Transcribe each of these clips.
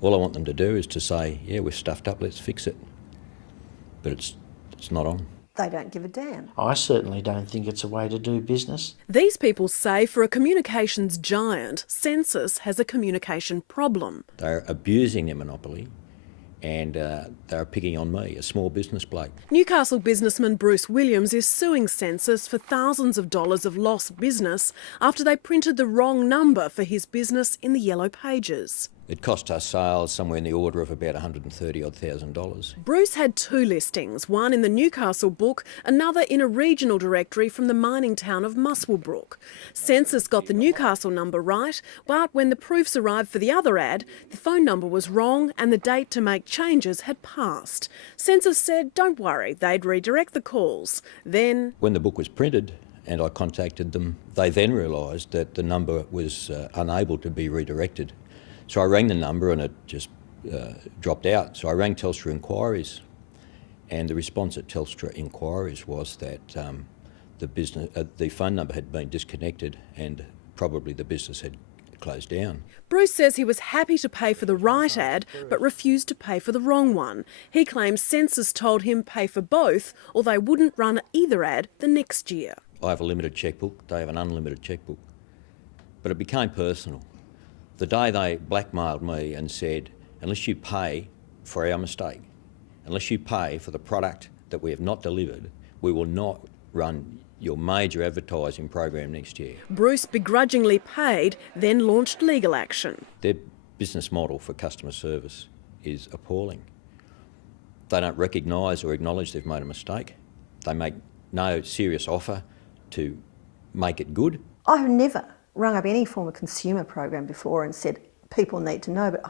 All I want them to do is to say, yeah, we're stuffed up, let's fix it. But it's not on. They don't give a damn. I certainly don't think it's a way to do business. These people say for a communications giant, Sensis has a communication problem. They're abusing their monopoly and they're picking on me, a small business bloke. Newcastle businessman Bruce Williams is suing Sensis for thousands of dollars of lost business after they printed the wrong number for his business in the Yellow Pages. It cost us sales somewhere in the order of about $130,000. Bruce had two listings, one in the Newcastle book, another in a regional directory from the mining town of Muswellbrook. Sensis got the Newcastle number right, but when the proofs arrived for the other ad, the phone number was wrong and the date to make changes had passed. Sensis said, don't worry, they'd redirect the calls. Then, when the book was printed and I contacted them, they then realised that the number was unable to be redirected. So I rang the number and it just dropped out. So I rang Telstra Inquiries, and the response at Telstra Inquiries was that the phone number had been disconnected and probably the business had closed down. Bruce says he was happy to pay for the right ad but refused to pay for the wrong one. He claims Sensis told him pay for both or they wouldn't run either ad the next year. I have a limited chequebook, they have an unlimited chequebook. But it became personal. The day they blackmailed me and said, unless you pay for our mistake, unless you pay for the product that we have not delivered, we will not run your major advertising program next year. Bruce begrudgingly paid, then launched legal action. Their business model for customer service is appalling. They don't recognise or acknowledge they've made a mistake. They make no serious offer to make it good. I've never rung up any form of consumer program before and said people need to know, but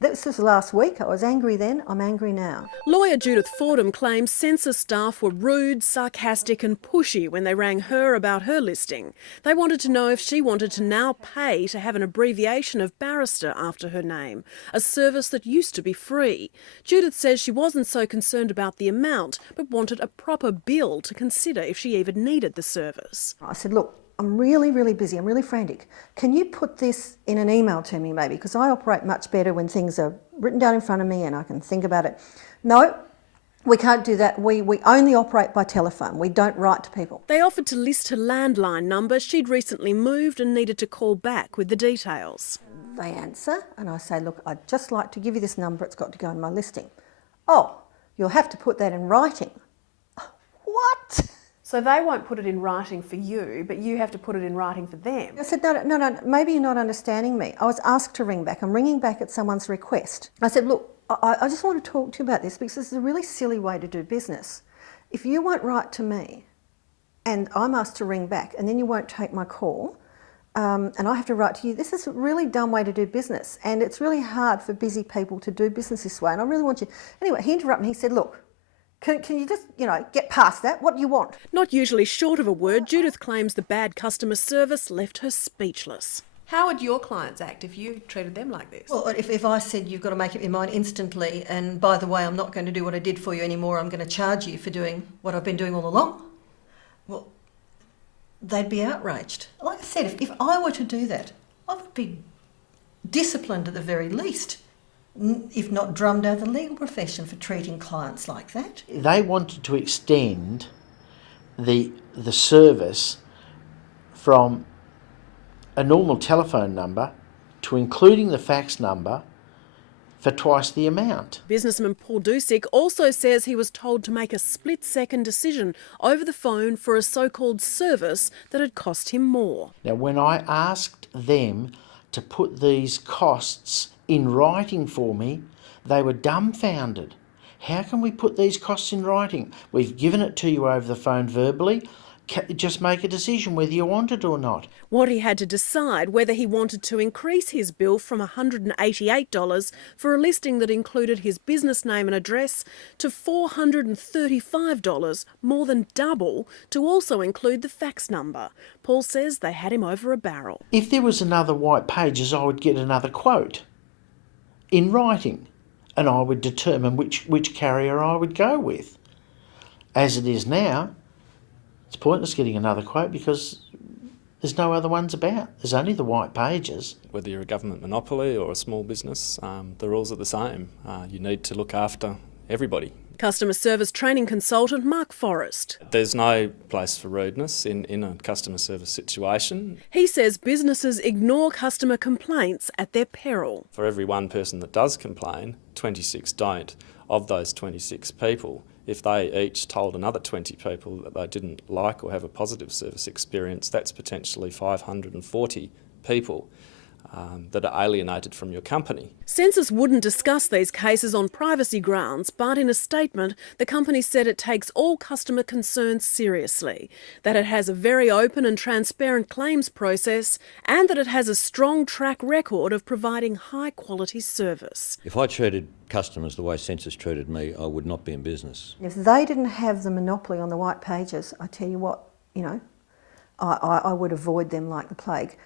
this was last week. I was angry then, I'm angry now. Lawyer Judith Fordham claims Sensis staff were rude, sarcastic and pushy when they rang her about her listing. They wanted to know if she wanted to now pay to have an abbreviation of barrister after her name, a service that used to be free. Judith says she wasn't so concerned about the amount, but wanted a proper bill to consider if she even needed the service. I said, look, I'm really, really busy, I'm really frantic. Can you put this in an email to me maybe? Because I operate much better when things are written down in front of me and I can think about it. No, we can't do that. We only operate by telephone. We don't write to people. They offered to list her landline number. She'd recently moved and needed to call back with the details. They answer and I say, look, I'd just like to give you this number. It's got to go in my listing. Oh, you'll have to put that in writing. What? So they won't put it in writing for you, but you have to put it in writing for them. I said, no, maybe you're not understanding me. I was asked to ring back. I'm ringing back at someone's request. I said, look, I just want to talk to you about this because this is a really silly way to do business. If you won't write to me and I'm asked to ring back and then you won't take my call and I have to write to you, this is a really dumb way to do business and it's really hard for busy people to do business this way and I really want you... Anyway, he interrupted me. He said, look, can you just, get past that? What do you want? Not usually short of a word, Judith claims the bad customer service left her speechless. How would your clients act if you treated them like this? Well, if I said you've got to make up your mind instantly and by the way, I'm not going to do what I did for you anymore, I'm going to charge you for doing what I've been doing all along, well, they'd be outraged. Like I said, if I were to do that, I would be disciplined at the very least. If not drummed out of the legal profession for treating clients like that. They wanted to extend the service from a normal telephone number to including the fax number for twice the amount. Businessman Paul Dusick also says he was told to make a split-second decision over the phone for a so-called service that had cost him more. Now, when I asked them to put these costs in writing for me, they were dumbfounded. How can we put these costs in writing? We've given it to you over the phone verbally. Just make a decision whether you want it or not. What he had to decide whether he wanted to increase his bill from $188 for a listing that included his business name and address to $435, more than double, to also include the fax number. Paul says they had him over a barrel. If there was another white pages, I would get another quote in writing and I would determine which carrier I would go with. As it is now, it's pointless getting another quote because There's no other ones about. There's only the white pages. Whether you're a government monopoly or a small business, the rules are the same. You need to look after everybody. Customer service training consultant Mark Forrest. There's no place for rudeness in a customer service situation. He says businesses ignore customer complaints at their peril. For every one person that does complain, 26 don't. Of those 26 people, if they each told another 20 people that they didn't like or have a positive service experience, that's potentially 540 people that are alienated from your company. Sensis wouldn't discuss these cases on privacy grounds, but in a statement, the company said it takes all customer concerns seriously, that it has a very open and transparent claims process, and that it has a strong track record of providing high-quality service. If I treated customers the way Sensis treated me, I would not be in business. If they didn't have the monopoly on the white pages, I tell you what, I would avoid them like the plague.